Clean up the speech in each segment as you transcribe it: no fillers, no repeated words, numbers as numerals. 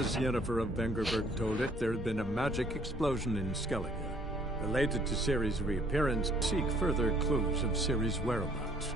As Yennefer of Vengerberg told it, there had been a magic explosion in Skellige. Related to Ciri's reappearance, seek further clues of Ciri's whereabouts.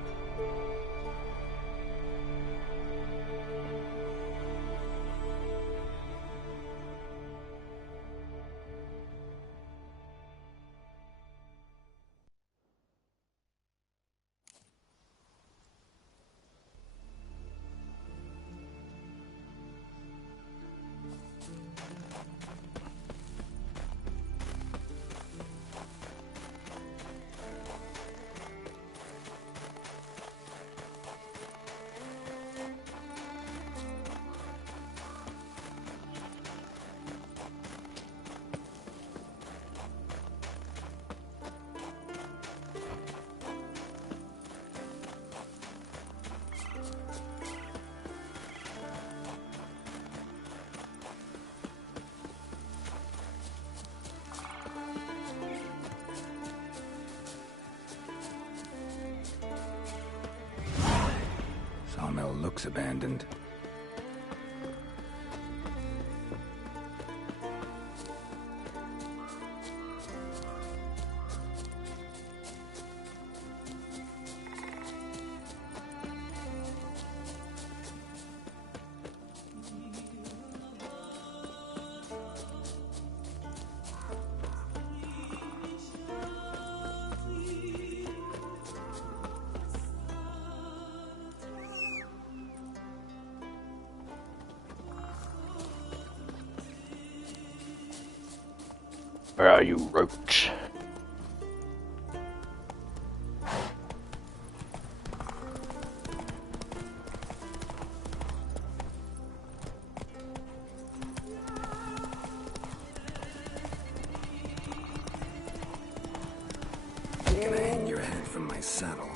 Sawmill looks abandoned. Where are you, roach? Can I hang your head from my saddle?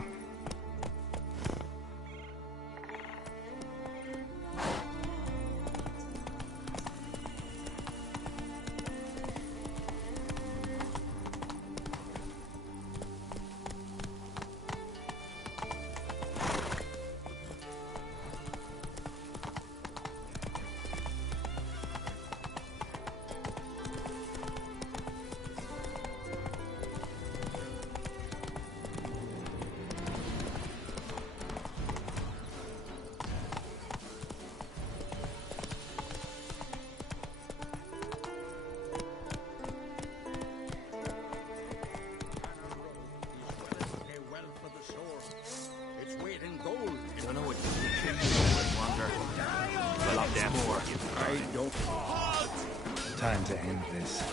Time to end this.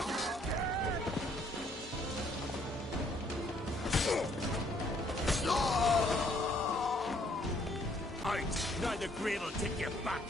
Neither grave will take you back.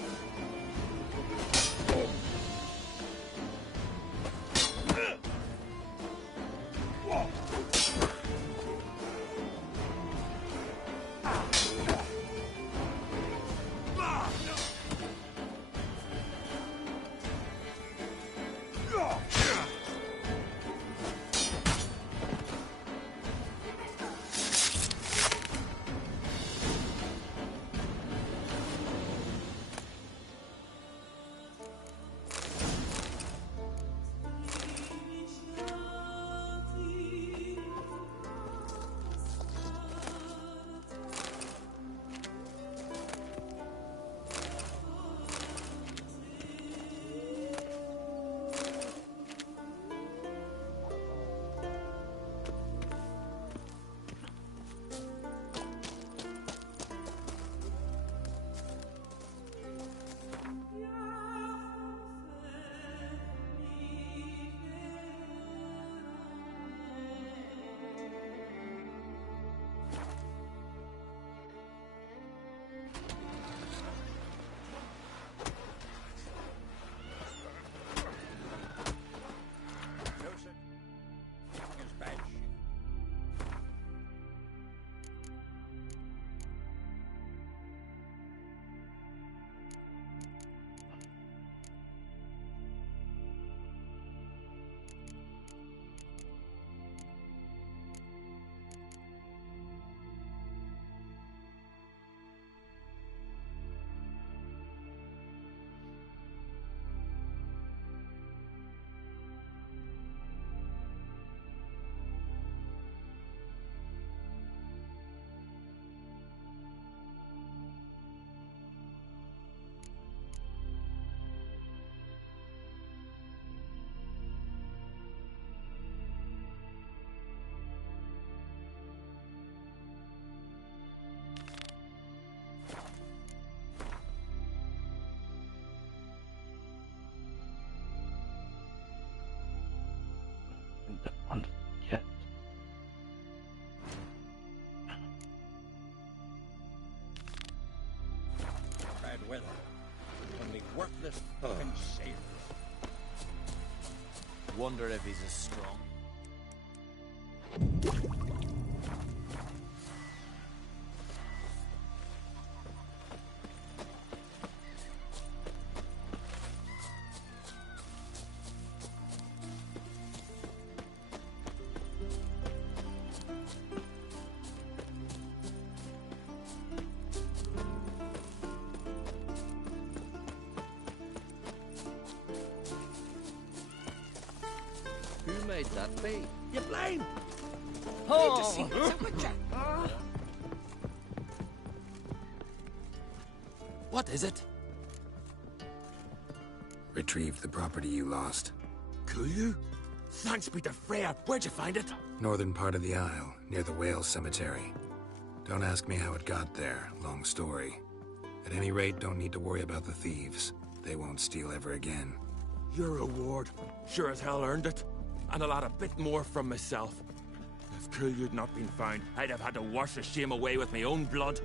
wonder if he's as strong. Who made that bait? You blame! Oh! What is it? Retrieved the property you lost. Kulyu? Thanks be to Freya. Where'd you find it? Northern part of the Isle, near the whale cemetery. Don't ask me how it got there. Long story. At any rate, don't need to worry about the thieves. They won't steal ever again. Your reward. Sure as hell earned it. And I'll add a bit more from myself. If Kulyu'd not been found, I'd have had to wash the shame away with my own blood.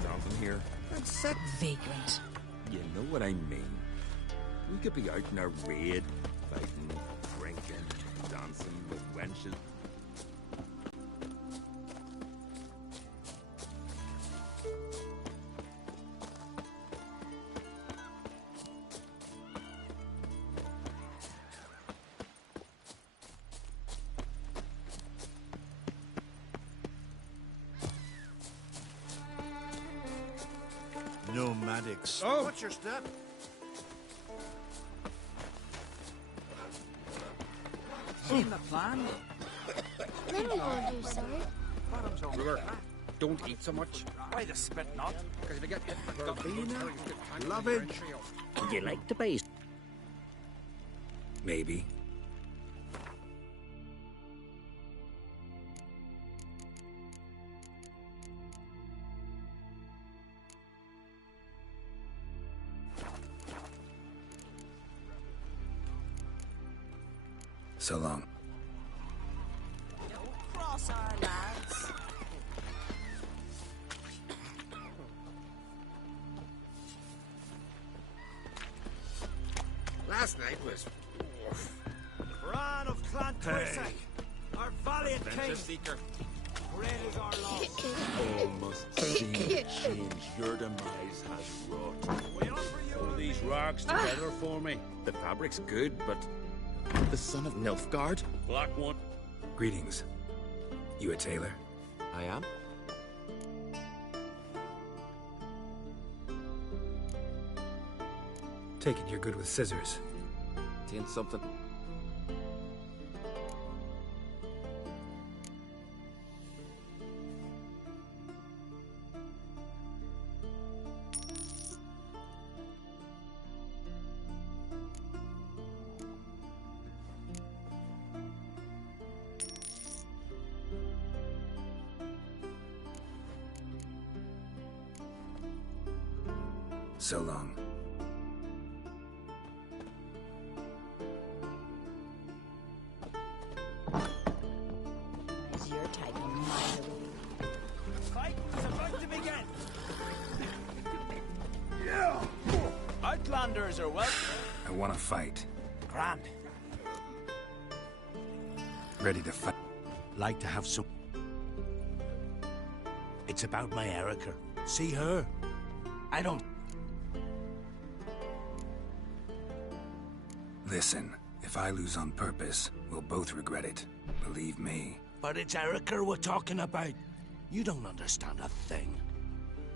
Something here. That's that vagrant. You know what I mean. We could be out in a raid, fighting, drinking, dancing with wenches. Nomadics. Oh! What's your step? Seen the plan? What are we gonna do, sir? River, don't eat so much. Why the spit not? Because if you get hit with Verbena? Love it. Would you like to base? Maybe. So long. Cross our lads. Last night was... Bran of Clan Twisai, our valiant king. Great is our loss. Oh, must see the change your demise has wrought. We offer you Pull these rocks together for me. The fabric's good, but the son of Nilfgaard? Black one. Greetings. You a tailor? I am. Take it you're good with scissors. Tain't something. So long. Is your type of miserly? fight is about to begin. Yeah. Outlanders are welcome. I want to fight. Grand. Ready to fight. Like to have some. It's about my Erica. See her? I don't. Listen, if I lose on purpose, we'll both regret it. Believe me. But it's Erica we're talking about. You don't understand a thing.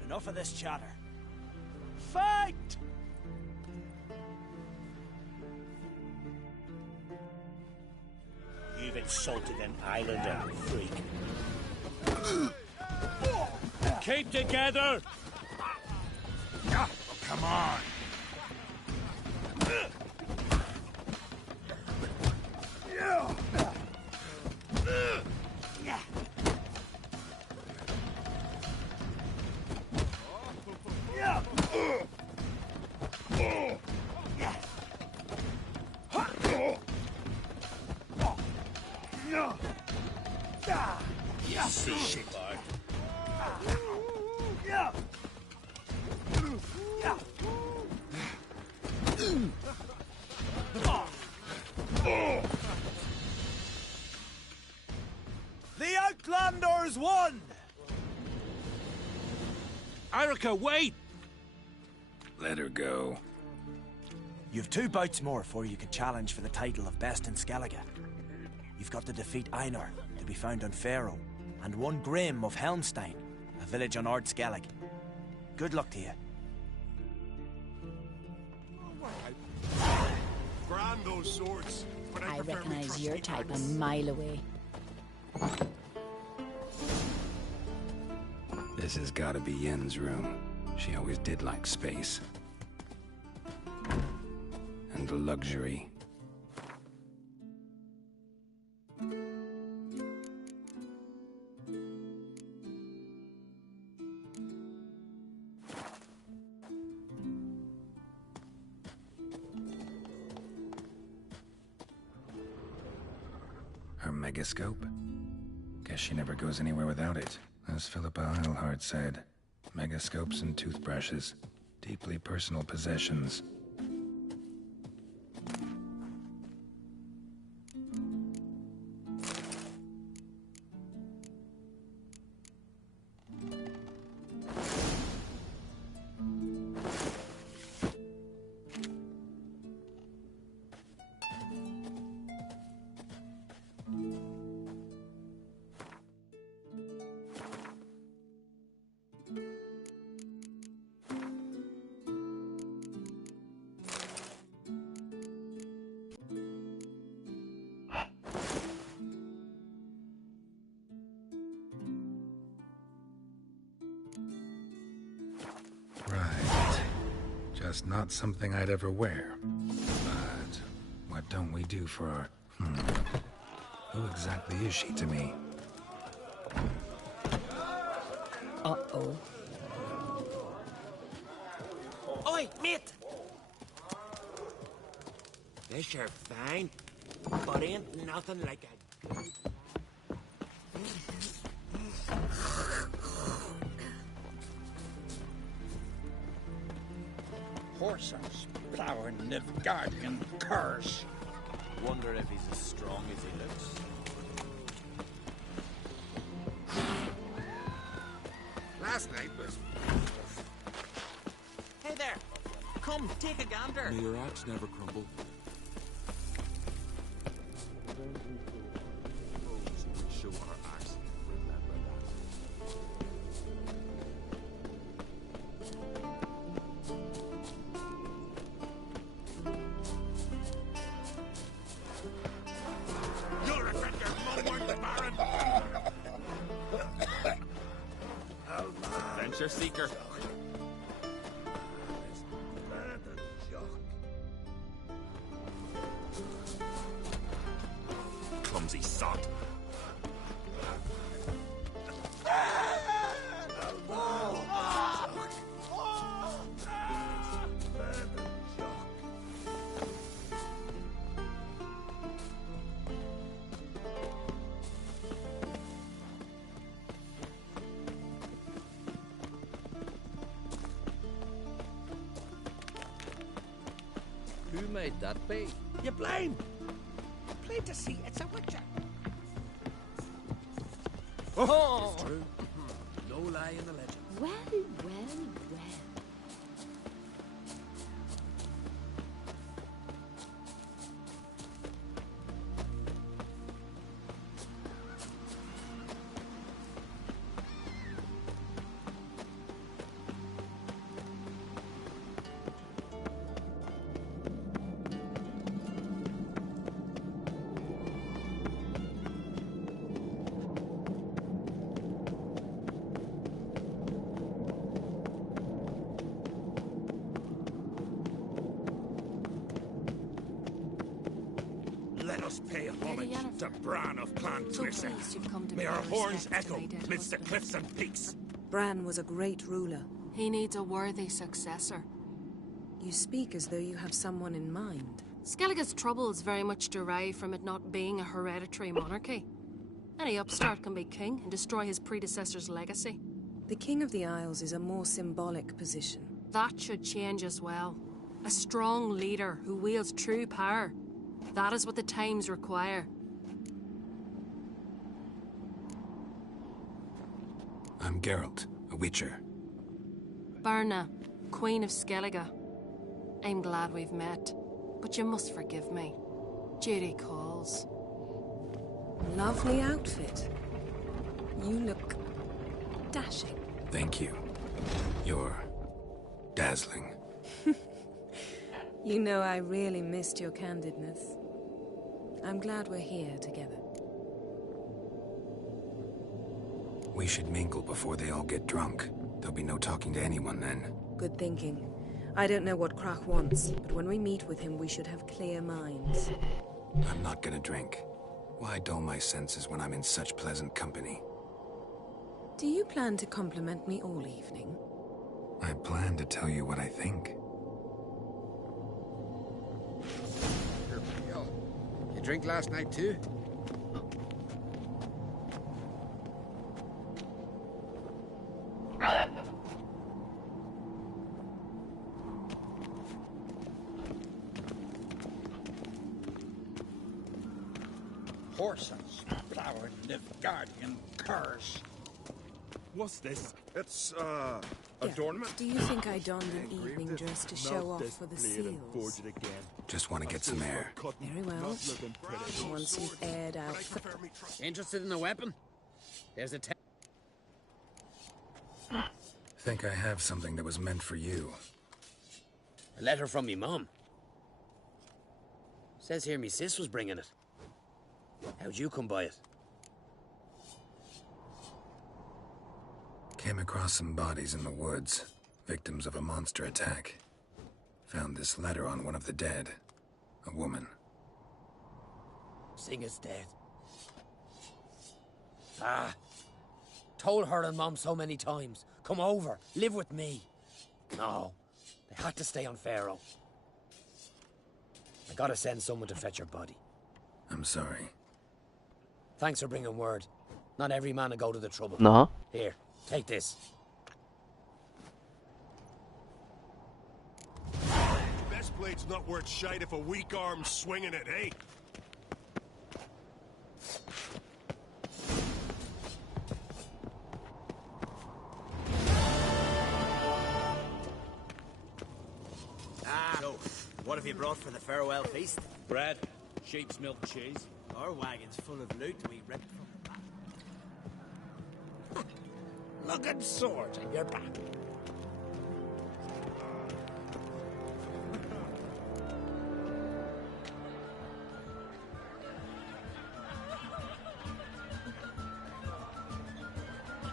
Enough of this chatter. Fight! You've insulted an islander, freak. Keep together! Come on! Erica, wait! Let her go. You've 2 bouts more before you can challenge for the title of Best in Skellige. You've got to defeat Einar, to be found on Faroe, and 1 Grim of Helmstein, a village on Ard Skellig. Good luck to you. Brand those swords, but I prefer we recognize trust your the type a axe. mile away. This has gotta be Yen's room. She always did like space. And luxury. Her megascope? Guess she never goes anywhere without it. As Philippa Eilhart said, megascopes and toothbrushes, deeply personal possessions. Right. Just not something I'd ever wear. But what don't we do for our... Who exactly is she to me? Uh-oh. Oi, mate! This you're fine, but ain't nothing like a good... Horses plowing Nilfgaardian curs. Wonder if he's as strong as he looks. Last night was... Hey there! Come, take a gander! May your axe never crumble. Show our axe. Remember that. You'll regret your mum weren't the Baron! Adventure seeker. Clumsy sod. Who made that bait? You blame! Plain to see, it's a witcher. Oh! It's true. No lie in the legend. Well, well, well. Let us pay homage to Bran of Clan Twisse. You've come to May pay our horns respect to echo my dead midst the husband. cliffs and peaks. Bran was a great ruler. He needs a worthy successor. You speak as though you have someone in mind. Skellige's troubles very much derive from it not being a hereditary monarchy. Any upstart can be king and destroy his predecessor's legacy. The King of the Isles is a more symbolic position. That should change as well. A strong leader who wields true power. That is what the times require. I'm Geralt, a witcher. Berna, Queen of Skellige. I'm glad we've met, but you must forgive me. Duty calls. Lovely outfit. You look dashing. Thank you. You're dazzling. You know, I really missed your candidness. I'm glad we're here together. We should mingle before they all get drunk. There'll be no talking to anyone then. Good thinking. I don't know what Crach wants, but when we meet with him, we should have clear minds. I'm not gonna drink. Why dull my senses when I'm in such pleasant company? Do you plan to compliment me all evening? I plan to tell you what I think. You drink last night too? Horses, plowing Nilfgaardian curs. What's this? It's, Geralt, adornment? do you think I donned an evening dress to show off for the seals? Just want to get some air. Very well. Once you've aired out... Interested in a weapon? There's a Think I have something that was meant for you. A letter from me mum. Says here me sis was bringing it. How'd you come by it? Came across some bodies in the woods, victims of a monster attack. Found this letter on one of the dead. A woman. Singa's dead. Ah. Told her and Mom so many times. Come over, live with me. No. They had to stay on Faroe. I gotta send someone to fetch her body. I'm sorry. Thanks for bringing word. Not every man will go to the trouble. No. Here, take this. Best blade's not worth shite if a weak arm's swinging it, eh? So, what have you brought for the farewell feast? Bread, sheep's milk cheese. Our wagon's full of loot we ripped from. Looking swords in your back.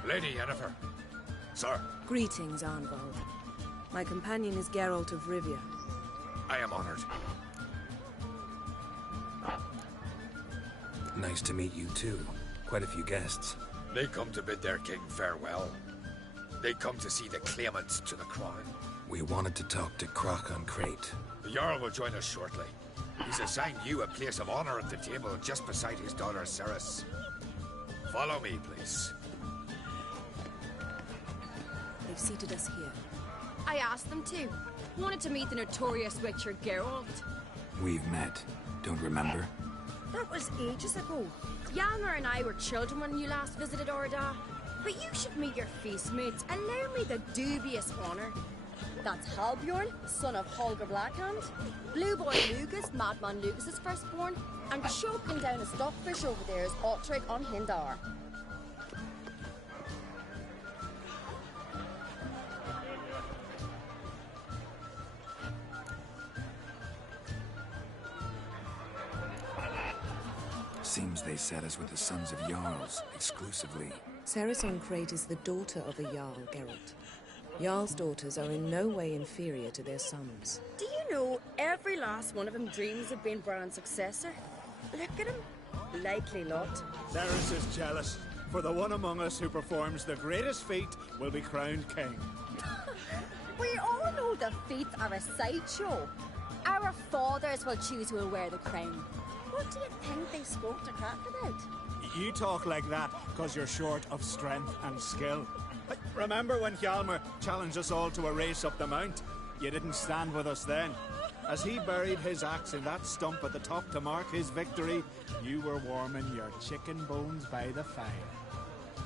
Lady Yennefer. Sir. Greetings, Arnvald. My companion is Geralt of Rivia. I am honored. Nice to meet you too. Quite a few guests. They come to bid their king farewell. They come to see the claimants to the crown. We wanted to talk to Crach an Crate. The Jarl will join us shortly. He's assigned you a place of honor at the table just beside his daughter Cerys. Follow me, please. They've seated us here. I asked them to. Wanted to meet the notorious witcher Geralt. We've met. Don't remember? That was ages ago. Hjalmar and I were children when you last visited Orda. But you should meet your feast mates. Allow me the dubious honor. That's Halbjorn, son of Holger Blackhand. Blue Boy Lucas, Madman Lucas's firstborn. And choking down a stockfish over there is Otrek on Hindar. Seems they set us with the sons of Jarls, exclusively. Cerys an Crate is the daughter of a Jarl, Geralt. Jarl's daughters are in no way inferior to their sons. Do you know every last one of them dreams of being Bran's successor? Look at him. Likely lot. Cerys is jealous, for the one among us who performs the greatest feat will be crowned king. We all know the feats are a sideshow. Our fathers will choose who will wear the crown. What do you think they spoke to Crach about? You talk like that because you're short of strength and skill. Remember when Hjalmar challenged us all to a race up the mount? You didn't stand with us then. As he buried his axe in that stump at the top to mark his victory, you were warming your chicken bones by the fire.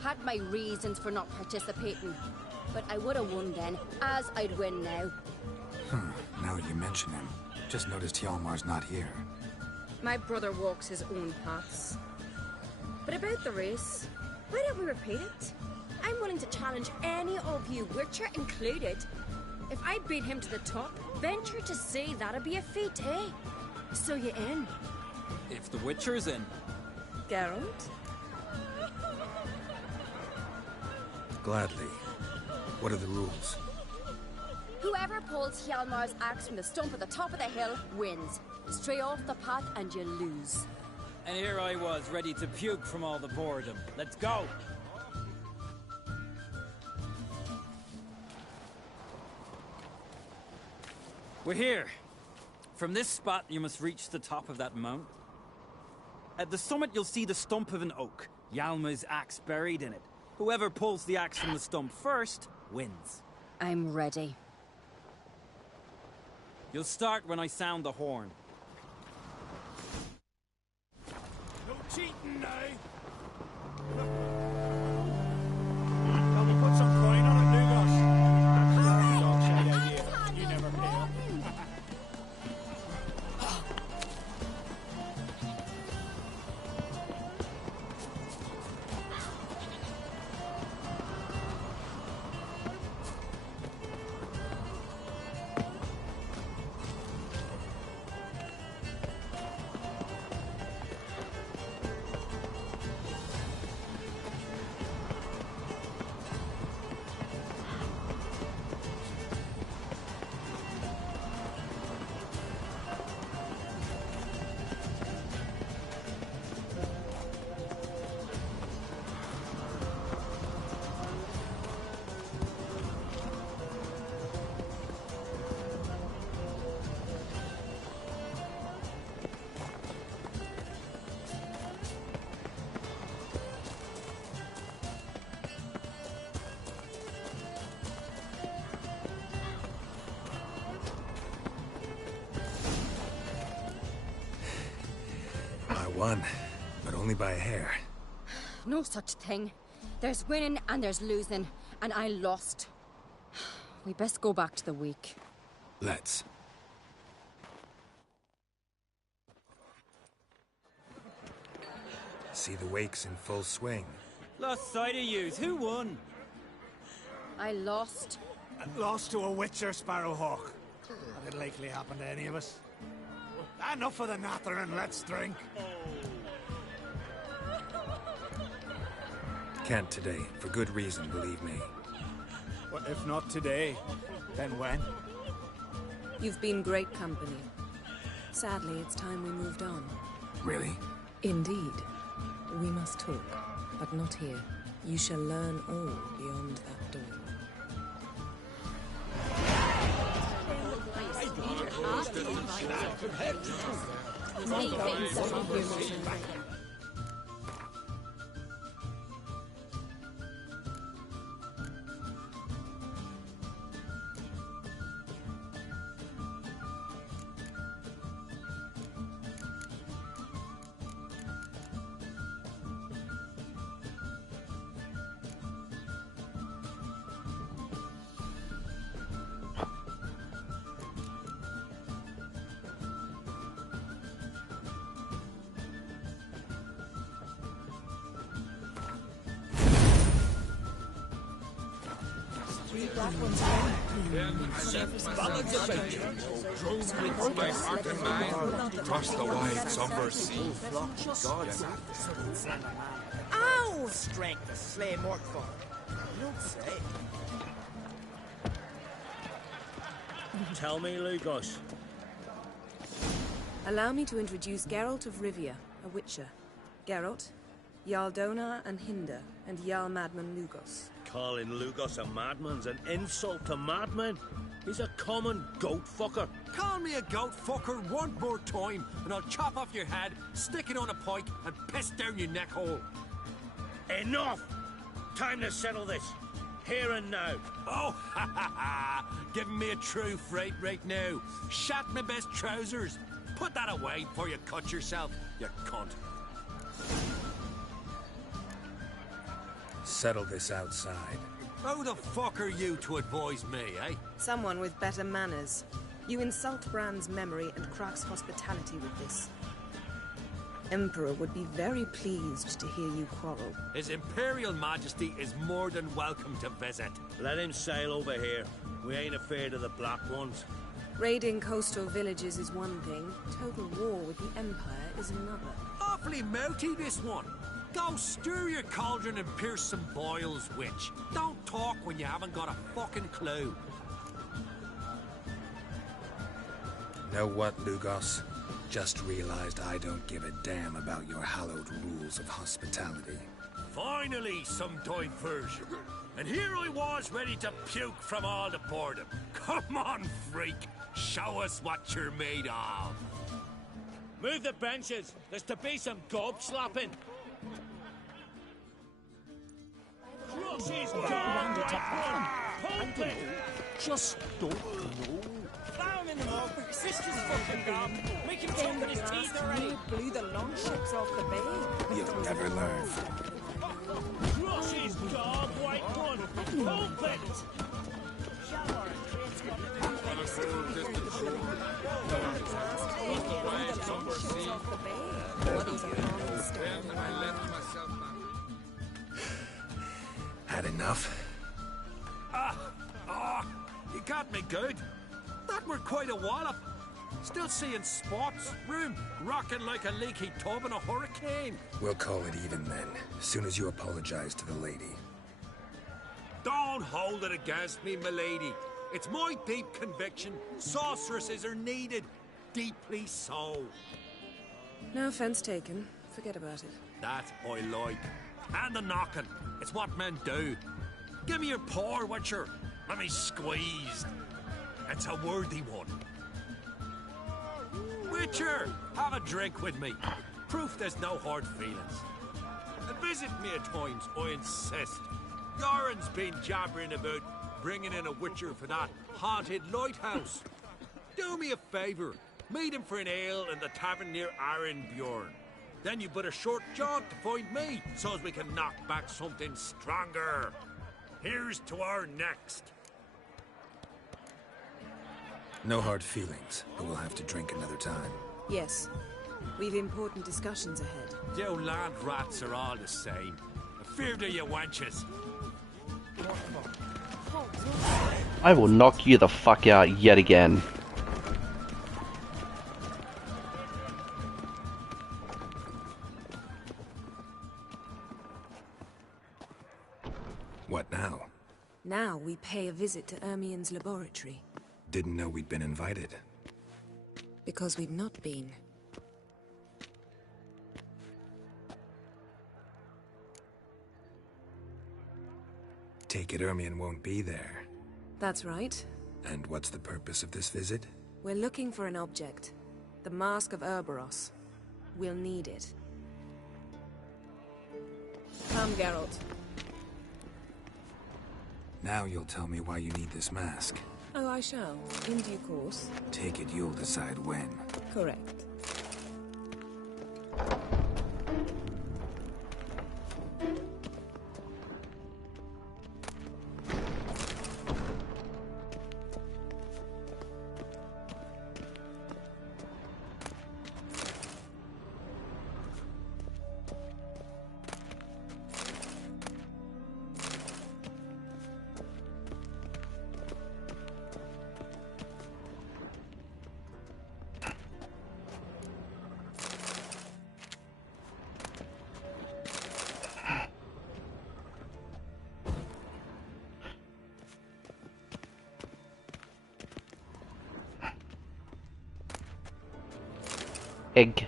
Had my reasons for not participating. But I would have won then, as I'd win now. Now that you mention him, just noticed Hjalmar's not here. My brother walks his own paths. But about the race, why don't we repeat it? I'm willing to challenge any of you, Witcher included. If I beat him to the top, venture to say that'd be a feat, eh? So you in? If the Witcher's in. Geralt? Gladly. What are the rules? Whoever pulls Hjalmar's axe from the stump at the top of the hill wins. Stray off the path and you lose. And here I was, ready to puke from all the boredom. Let's go! We're here. From this spot, you must reach the top of that mount. At the summit, you'll see the stump of an oak. Hjalmar's axe buried in it. Whoever pulls the axe from the stump first, wins. I'm ready. You'll start when I sound the horn. No cheating now. Can we put some coin on it, Lugos? Dog shit idea. You never pay up. Won, but only by a hair. No such thing. There's winning and there's losing, and I lost. We best go back to the week. Let's. See the wakes in full swing. Lost sight of yous. Who won? I lost. Lost to a Witcher, Sparrowhawk. That didn't likely happen to any of us. Enough of the natter and let's drink. Can't today, for good reason, believe me. Well, if not today, then when? You've been great company. Sadly, it's time we moved on. Really? Indeed. We must talk, but not here. You shall learn all beyond that door. Ballads of adventure, drove with my heart and mind, across the wide somber sea. Ow! Strength to slay Morkford. You don't say. Tell me, Lugos. Allow me to introduce Geralt of Rivia, a Witcher. Geralt, Jarl Dona and Hinder, and Jarl Madman Lugos. Calling Lugos a madman's an insult to madmen. He's a common goat fucker. Call me a goat fucker one more time, and I'll chop off your head, stick it on a pike, and piss down your neck hole. Enough! Time to settle this. Here and now. Oh, ha ha ha! Giving me a true fright right now. Shat my best trousers. Put that away before you cut yourself, you cunt. Settle this outside. Who the fuck are you to advise me, eh? Someone with better manners. You insult Brand's memory and Crach's hospitality with this. Emperor would be very pleased to hear you quarrel. His Imperial Majesty is more than welcome to visit. Let him sail over here. We ain't afraid of the Black Ones. Raiding coastal villages is one thing. Total war with the Empire is another. Awfully mouthy, this one. Go stir your cauldron and pierce some boils, witch. Don't talk when you haven't got a fucking clue. Know what, Lugos? Just realized I don't give a damn about your hallowed rules of hospitality. Finally, some diversion. And here I was ready to puke from all the boredom. Come on, freak. Show us what you're made of. Move the benches. There's to be some gob slapping. Crush his dog like one. Pump it. Just don't know. Plow him in the mug. Fist his fucking gob. Make him choke with his teeth already. Blew the longships off the bay. You'll never learn. Crush his gob like one. Pump it. Had enough? You got me good. That were quite a wallop. Still seeing spots, room rocking like a leaky tub in a hurricane. We'll call it even then, as soon as you apologize to the lady. Don't hold it against me, milady. It's my deep conviction. Sorceresses are needed. Deeply so. No offense taken. Forget about it. That I like. And the knocking. It's what men do. Give me your paw, Witcher. Let me squeezed. It's a worthy one. Witcher, have a drink with me. Proof there's no hard feelings. And visit me at times, I insist. Yoren's been jabbering about bringing in a Witcher for that haunted lighthouse. Do me a favour. Meet him for an ale in the tavern near Arenbjorn. Then you but a short jaunt to find me, so as we can knock back something stronger. Here's to our next. No hard feelings, but we'll have to drink another time. Yes. We've important discussions ahead. You land rats are all the same. Fear to you wenches. I will knock you the fuck out yet again. What now? Now we pay a visit to Ermien's laboratory. Didn't know we'd been invited. Because we've not been. Take it Ermien won't be there. That's right. And what's the purpose of this visit? We're looking for an object. The Mask of Urboros. We'll need it. Come, Geralt. Now you'll tell me why you need this mask. Oh, I shall. In due course. Take it you'll decide when. Correct. Egg.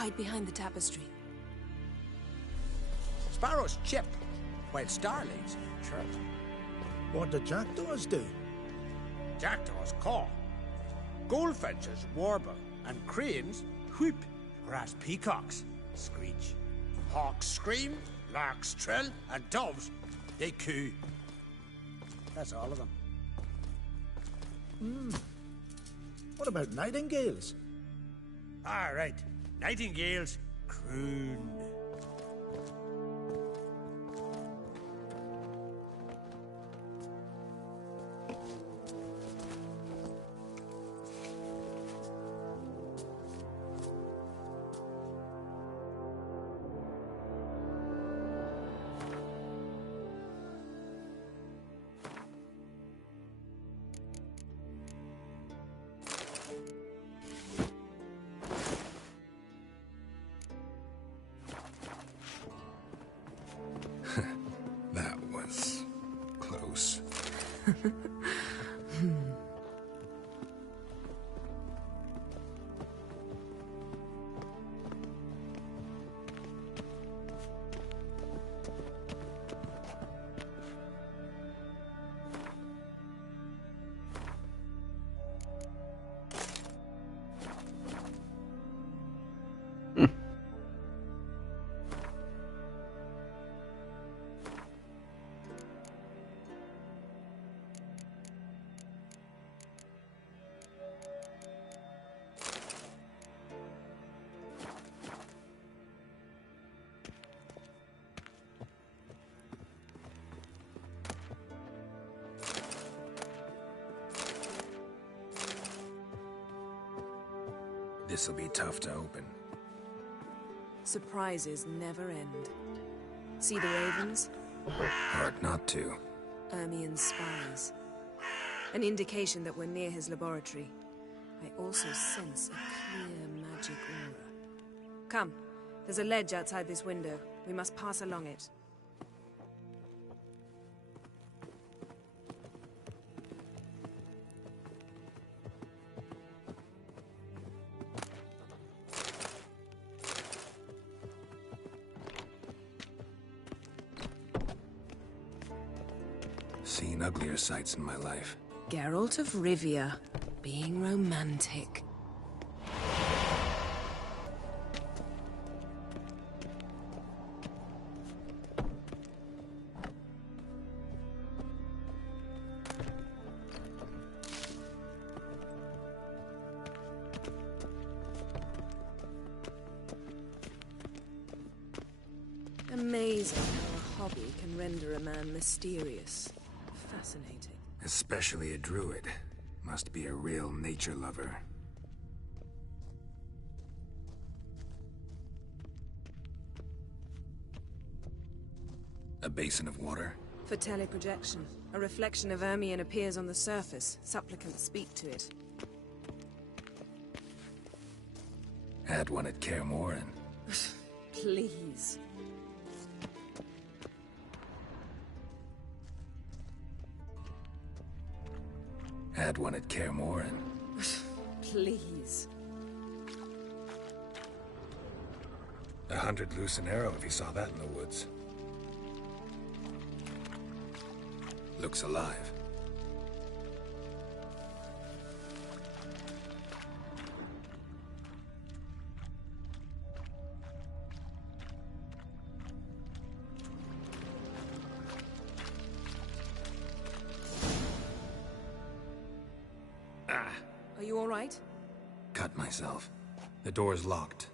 Hide behind the tapestry. Sparrows chip, while starlings chirp. What do jackdaws do? Jackdaws caw. Goldfinches warble, and cranes whoop, whereas peacocks screech. Hawks scream, larks trill, and doves, they coo. That's all of them. What about nightingales? All right, nightingales croon. That was close. This'll be tough to open. Surprises never end. See the ravens? Hard not to. Ermien's spies. An indication that we're near his laboratory. I also sense a clear magic aura. Come, there's a ledge outside this window. We must pass along it. Seen uglier sights in my life. Geralt of Rivia, being romantic. Amazing how a hobby can render a man mysterious. Fascinating. Especially a druid. Must be a real nature lover. A basin of water? For teleprojection. A reflection of Ermien appears on the surface. Supplicants speak to it. Had one at Kaer Morhen. Please. Had one at Kaer Morhen. Please. 100 loose an arrow if you saw that in the woods. Looks alive. Are you all right? Cut myself. The door's locked.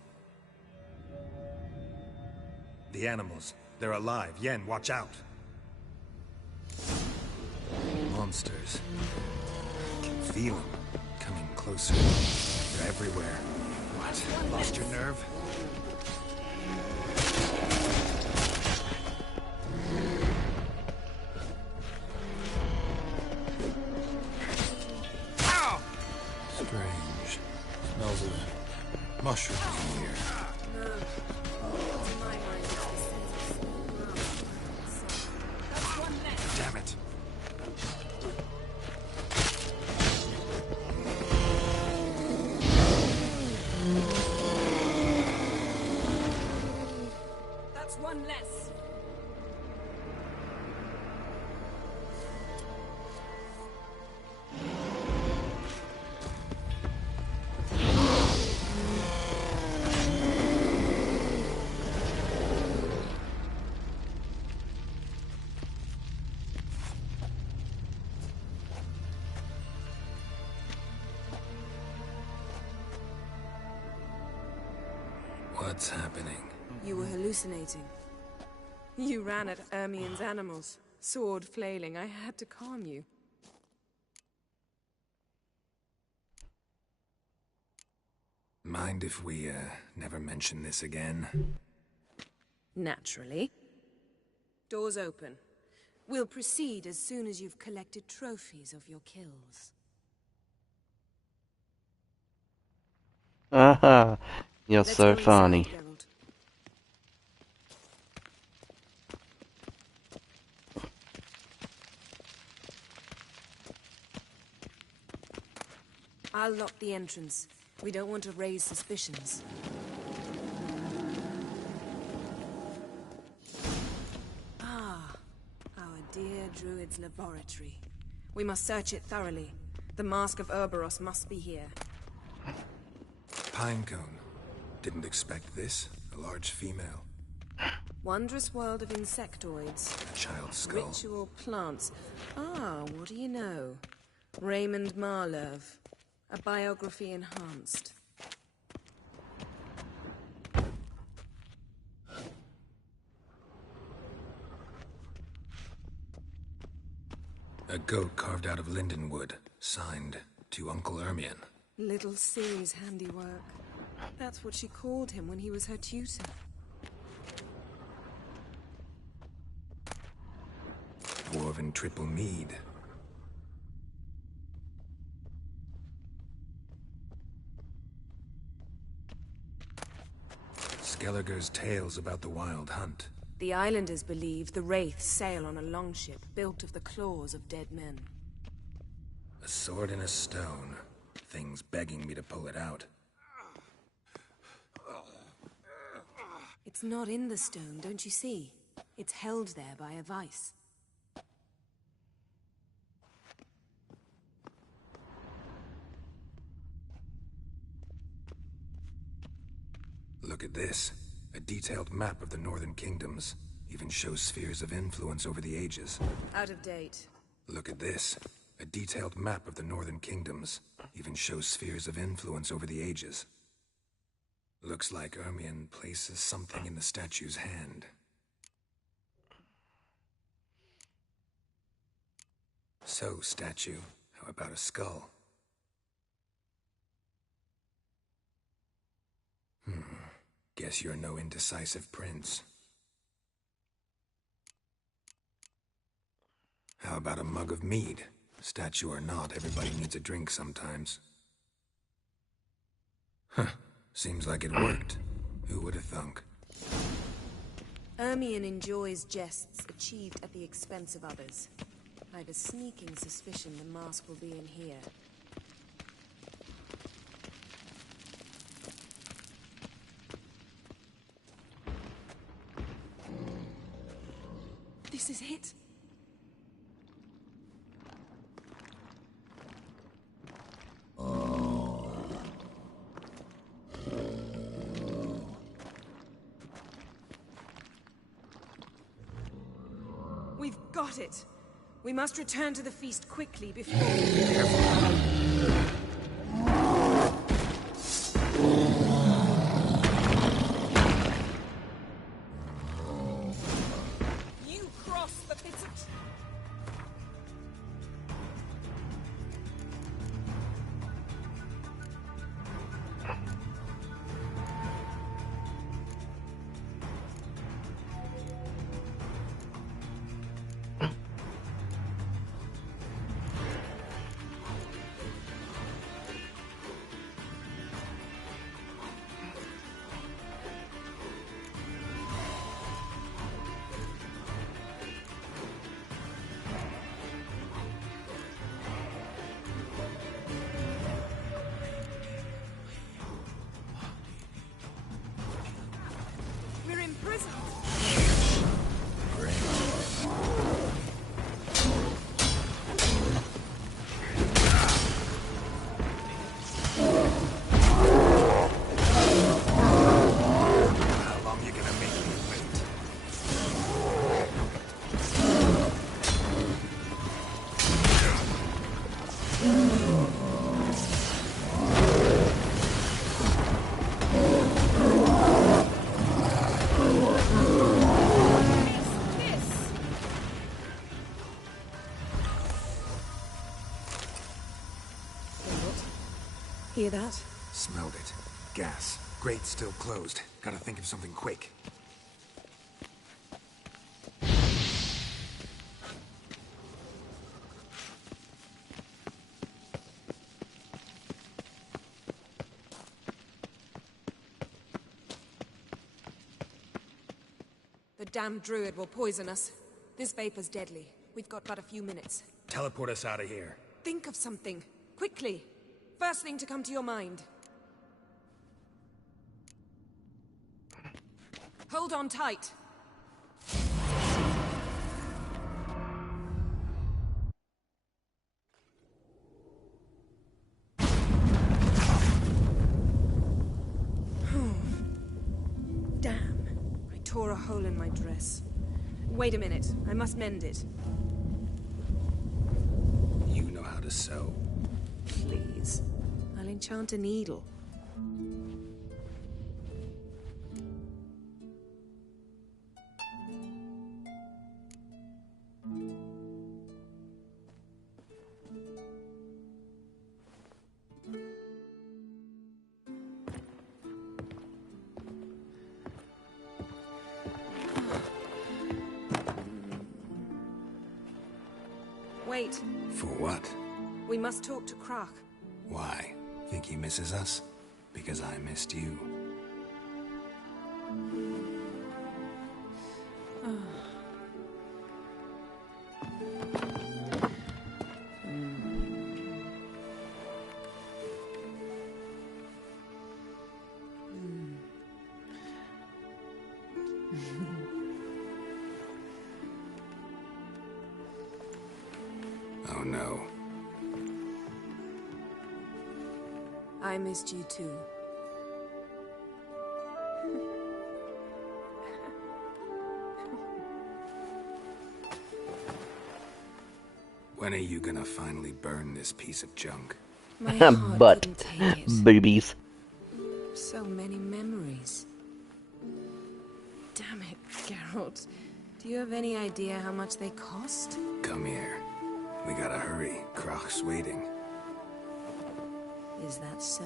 The animals, they're alive. Yen, watch out. Monsters. I can feel them coming closer. They're everywhere. What? Lost your nerve? Strange. Smells of mushrooms in here. Damn it. one less. What's happening? You were hallucinating. You ran at Ermien's animals, sword flailing. I had to calm you. Mind if we, never mention this again? Naturally. Doors open. We'll proceed as soon as you've collected trophies of your kills. Aha, you're Let's so go funny. inside, Geralt. I'll lock the entrance. We don't want to raise suspicions. Ah, our dear Druid's laboratory. We must search it thoroughly. The Mask of Ouroboros must be here. Pinecone. Didn't expect this. A large female. Wondrous world of insectoids. A child's skull. Ritual plants. Ah, what do you know? Raymond Marlev. A biography enhanced. A goat carved out of lindenwood. Signed, to Uncle Ermion. Little Ciri's handiwork. That's what she called him when he was her tutor. Dwarven triple mead. Skellige's tales about the Wild Hunt. The islanders believe the Wraiths sail on a longship built of the claws of dead men. A sword in a stone. Things begging me to pull it out. It's not in the stone, don't you see? It's held there by a vice. Look at this. A detailed map of the Northern Kingdoms. Even shows spheres of influence over the ages. Out of date. Look at this. A detailed map of the Northern Kingdoms. Even shows spheres of influence over the ages. Looks like Ermion places something in the statue's hand. So, statue, how about a skull? Guess you're no indecisive prince. How about a mug of mead? Statue or not, everybody needs a drink sometimes. Huh. Seems like it worked. Who would have thunk? Ermion enjoys jests achieved at the expense of others. I've a sneaking suspicion the mask will be in here. This is it. We've got it. We must return to the feast quickly before... You cross the thicket. Hear that? Smelled it. Gas. Grate still closed. Gotta think of something quick. The damned druid will poison us. This vapor's deadly. We've got but a few minutes. Teleport us out of here. Think of something. Quickly. First thing to come to your mind. Hold on tight. Damn. I tore a hole in my dress. Wait a minute. I must mend it. You know how to sew. Please. I'll enchant a needle. Wait. For what? We must talk to Croc. Why? Think he misses us? Because I missed you. Oh no. I missed you too. When are you gonna finally burn this piece of junk? My heart But couldn't take it. boobies. So many memories. Damn it, Geralt. Do you have any idea how much they cost? Come here. We gotta hurry. Croc's waiting. Is that so?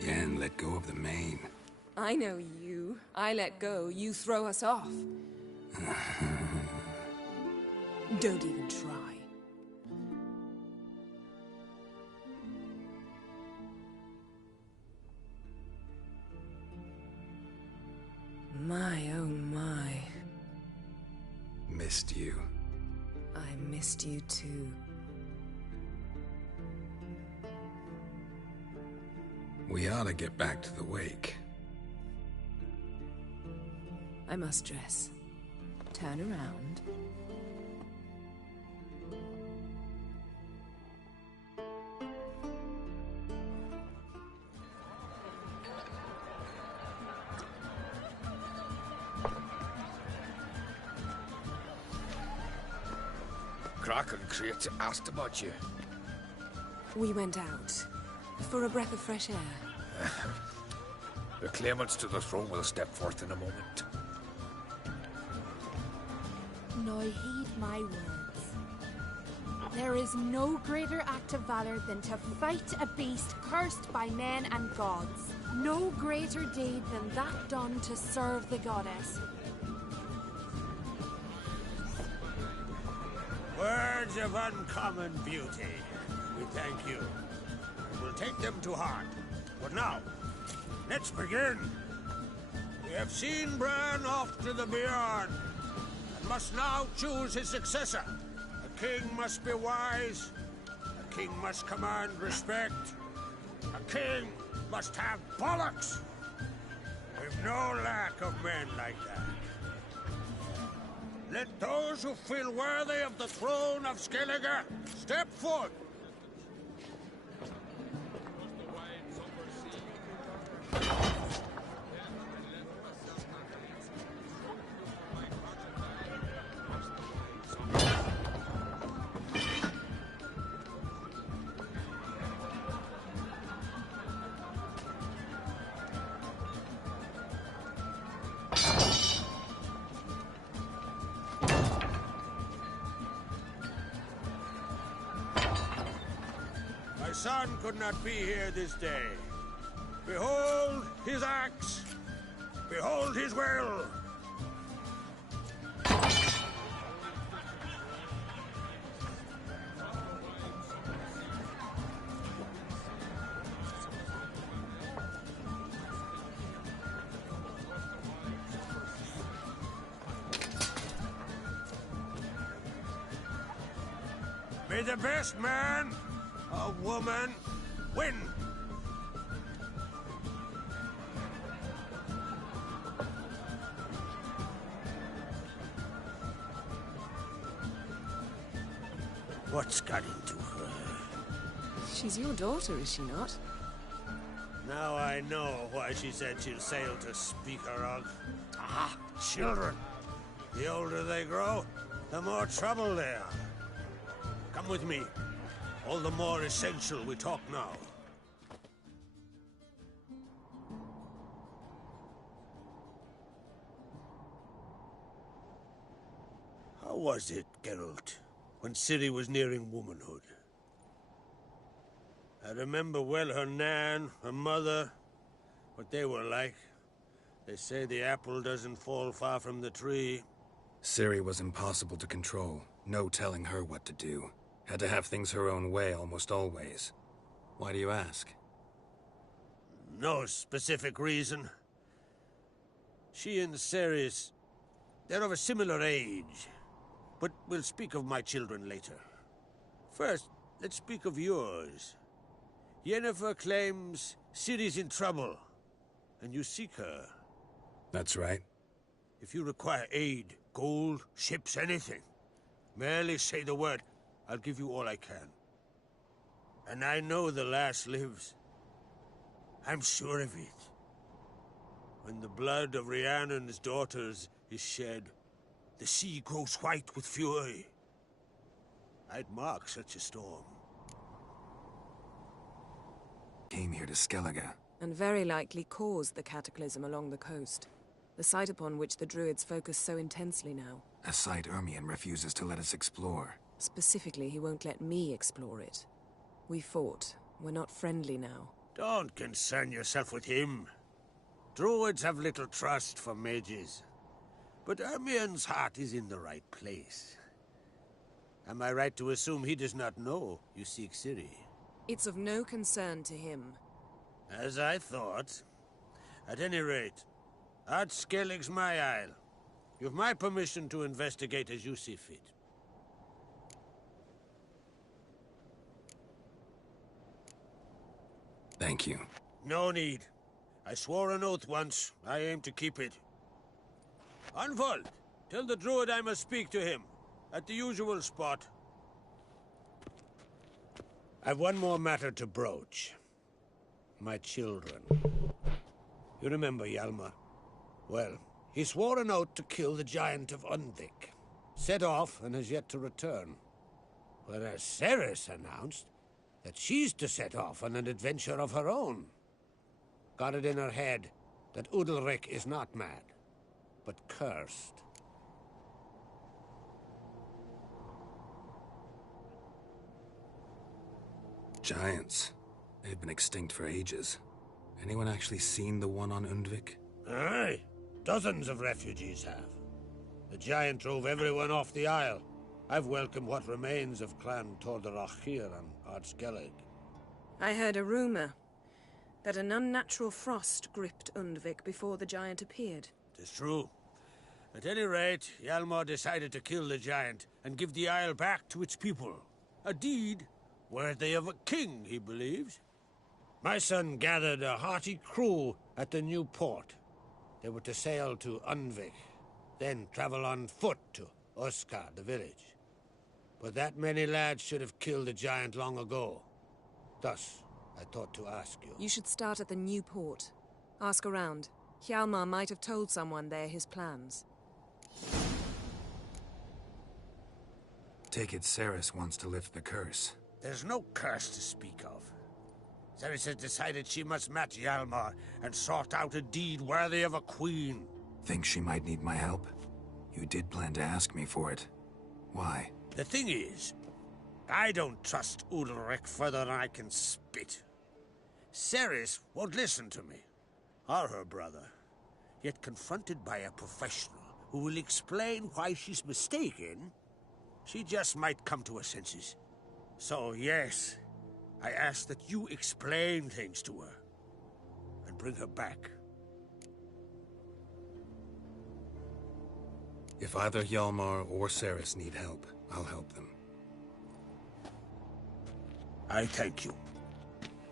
Yen, let go of the mane. I know you. I let go, you throw us off. Don't even try. My, oh my. Missed you. I missed you too. We ought to get back to the wake. I must dress. Turn around. Croc and Crate asked about you. We went out. For a breath of fresh air. The claimants to the throne will step forth in a moment. Now heed my words. There is no greater act of valor than to fight a beast cursed by men and gods. No greater deed than that done to serve the goddess. Words of uncommon beauty. We thank you. We'll take them to heart. But now, let's begin. We have seen Bran off to the Bjorn, and must now choose his successor. A king must be wise. A king must command respect. A king must have bollocks. We've no lack of men like that. Let those who feel worthy of the throne of Skellige step forth. My son could not be here this day. Behold his axe. Behold his will. May the best man or woman win. What's got into her? She's your daughter, is she not? Now I know why she said she'll sail to speak her of. Ah, children. The older they grow, the more trouble they are. Come with me. All the more essential we talk now. How was it, Geralt, when Ciri was nearing womanhood? I remember well her nan, her mother, what they were like. They say the apple doesn't fall far from the tree. Ciri was impossible to control. No telling her what to do. Had to have things her own way almost always. Why do you ask? No specific reason. She and Ceres, they're of a similar age. But we'll speak of my children later. First, let's speak of yours. Yennefer claims Ciri's in trouble, and you seek her. That's right. If you require aid, gold, ships, anything, merely say the word. I'll give you all I can. And I know the lass lives. I'm sure of it. When the blood of Rhiannon's daughters is shed, the sea grows white with fury. I'd mark such a storm. Came here to Skellige. And very likely caused the cataclysm along the coast. The site upon which the Druids focus so intensely now. A site Ermion refuses to let us explore. Specifically, he won't let me explore it. We fought. We're not friendly now. Don't concern yourself with him. Druids have little trust for mages. But Ermion's heart is in the right place. Am I right to assume he does not know you seek Ciri? It's of no concern to him. As I thought. At any rate, Ard Skellig's my isle. You've my permission to investigate as you see fit. Thank you. No need. I swore an oath once. I aim to keep it. Unfold. Tell the druid I must speak to him. At the usual spot. I've one more matter to broach. My children. You remember Hjalmar? Well, he swore an oath to kill the giant of Undvik. Set off and has yet to return. Whereas Ceres announced that she's to set off on an adventure of her own. Got it in her head that Udalryk is not mad, but cursed. Giants. They've been extinct for ages. Anyone actually seen the one on Undvik? Aye. Dozens of refugees have. The giant drove everyone off the isle. I've welcomed what remains of Clan Tordarach here on Ard Skellig. I heard a rumor that an unnatural frost gripped Undvik before the giant appeared. It's true. At any rate, Hjalmar decided to kill the giant and give the isle back to its people. A deed worthy of a king, he believes. My son gathered a hearty crew at the new port. They were to sail to Undvik, then travel on foot to Oskar, the village. But that many lads should have killed the giant long ago. Thus, I thought to ask you. You should start at the new port. Ask around. Hjalmar might have told someone there his plans. Take it Ceres wants to lift the curse. There's no curse to speak of. Ceres has decided she must match Hjalmar and sort out a deed worthy of a queen. Think she might need my help? You did plan to ask me for it. Why? The thing is, I don't trust Udalric further than I can spit. Ceres won't listen to me, or her brother. Yet confronted by a professional who will explain why she's mistaken, she just might come to her senses. So yes, I ask that you explain things to her and bring her back. If either Hjalmar or Ceres need help, I'll help them. I thank you.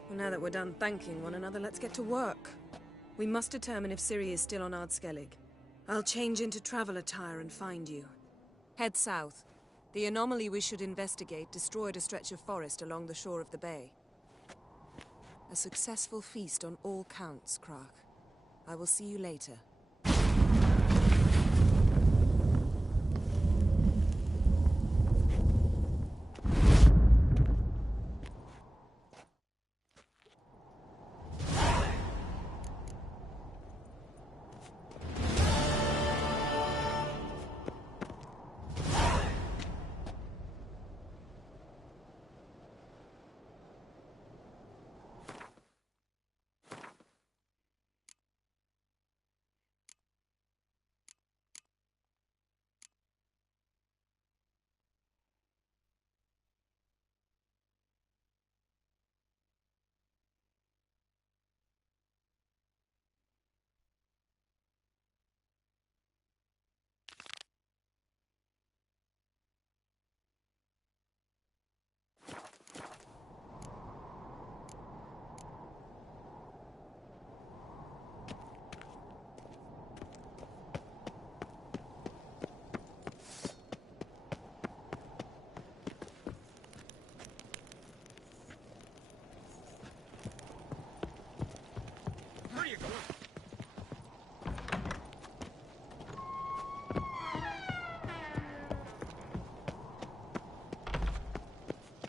Well, now that we're done thanking one another, let's get to work. We must determine if Ciri is still on Ardskellig. I'll change into travel attire and find you. Head south. The anomaly we should investigate destroyed a stretch of forest along the shore of the bay. A successful feast on all counts, Crach. I will see you later.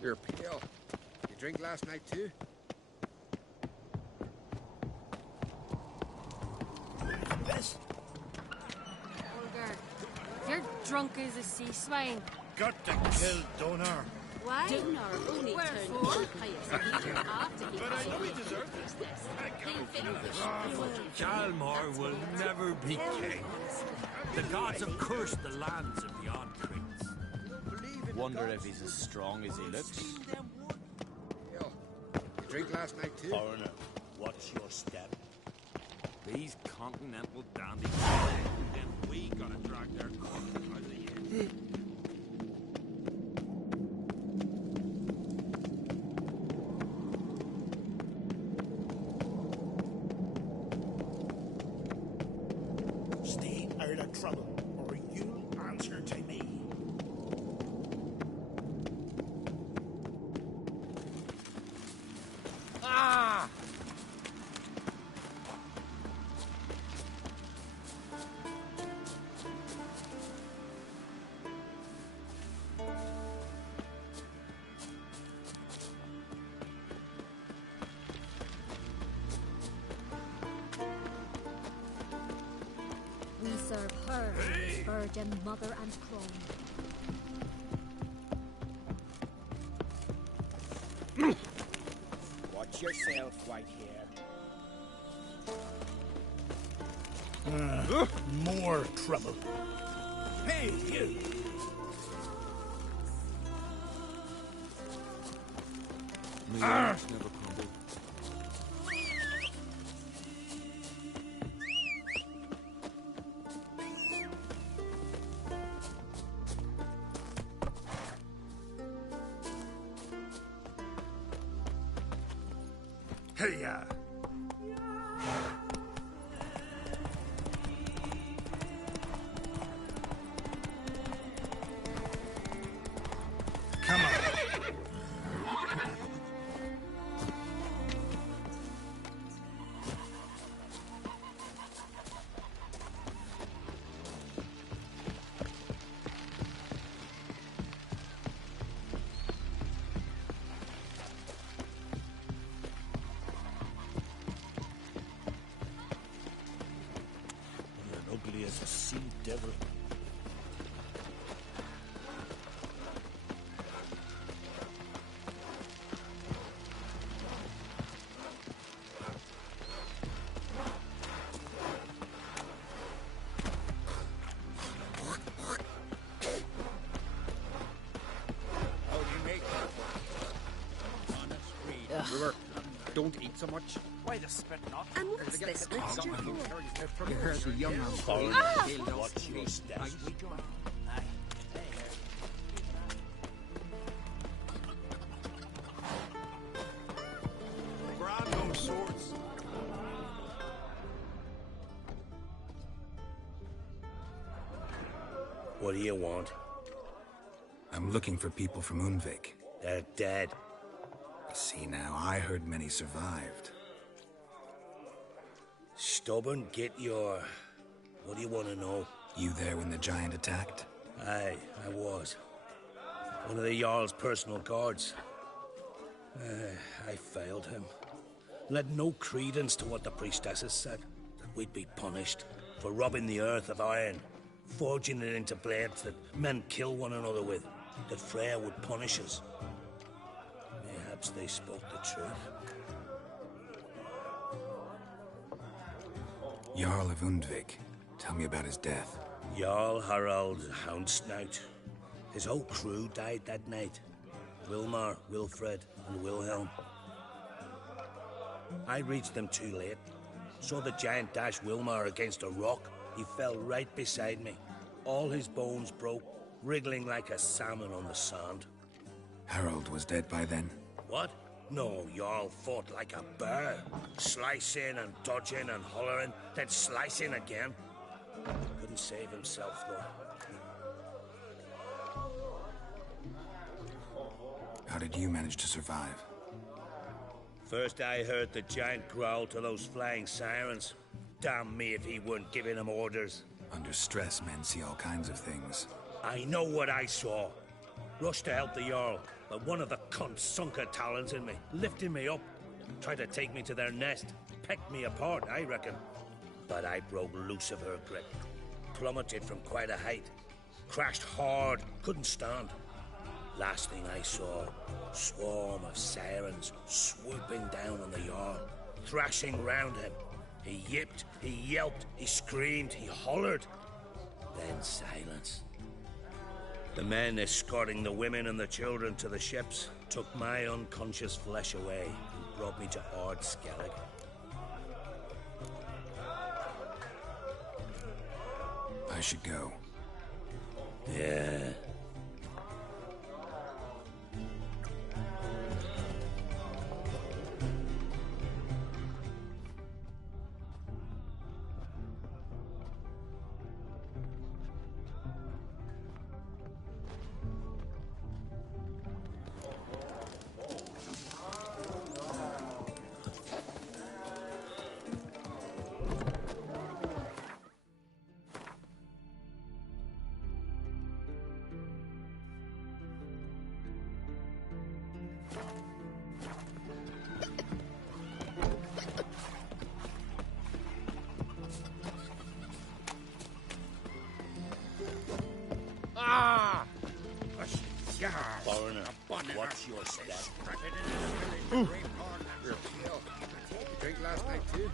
You're pale. You drink last night too? Holger, you're drunk as a sea swine. Got to kill Donar. Why? Donar only Wherefore? But I know he deserved it. Hjalmar will never be king. The gods have cursed the lands of the Oddkrings. Wonder if he's as strong as he looks. Yo, you drink last night too? Foreigner, what's your step? These continental dandies, then we gotta drag their corpses out of the inn. Stay out of trouble, or you'll answer to me. Ah! We serve her, virgin mother and crone. Watch yourself, white hair. More trouble. Hey, you! Never crumble. Hey-ya! Come on. everywhere. Don't eat so much. Why the spit not? And what's this mixture for? You heard the young man Foreigner, Ah! what's your step? Grand no swords. What do you want? I'm looking for people from Unvik. They're dead. See now, I heard many survived. Stubborn, get your... What do you want to know? You there when the giant attacked? Aye, I was. One of the Jarl's personal guards. I failed him. Led no credence to what the priestesses said. That we'd be punished for robbing the earth of iron, forging it into blades that men kill one another with. That Freya would punish us. Perhaps they spoke the truth. Jarl of Undvik. Tell me about his death. Jarl Harald Houndsnout. His whole crew died that night. Wilmar, Wilfred, and Wilhelm. I reached them too late. Saw the giant dash Wilmar against a rock. He fell right beside me. All his bones broke, wriggling like a salmon on the sand. Harold was dead by then? What? No, Jarl fought like a bear. Slicing and dodging and hollering, then slicing again. Couldn't save himself, though. How did you manage to survive? First I heard the giant growl to those flying sirens. Damn me if he weren't giving them orders. Under stress, men see all kinds of things. I know what I saw. Rushed to help the Jarl, but one of the cunts sunk her talons in me, lifting me up. Tried to take me to their nest. Pecked me apart, I reckon. But I broke loose of her grip. Plummeted from quite a height. Crashed hard, couldn't stand. Last thing I saw, swarm of sirens swooping down on the Jarl, thrashing round him. He yipped, he yelped, he screamed, he hollered. Then silence. The men escorting the women and the children to the ships took my unconscious flesh away and brought me to Ard Skellig. I should go. Yeah. Foreigner, what's your step? You drink last night too?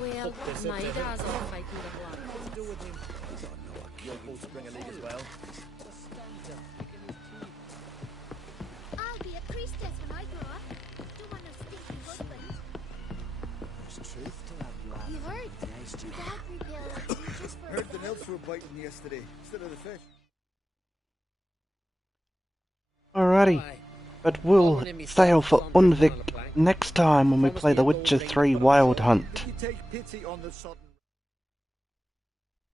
Well, my dad's all fighting the blood. What's to do with him? You're supposed to bring a league as well. I'll be a priestess when I grow up. Don't want no stinky husband. There's truth to that, lad. You heard? Dad prepared just for Heard the nymphs were biting yesterday instead of the fish. Alrighty, but we'll sail for Undvik next time when we play The Witcher 3 Wild Hunt. You take pity on the sodden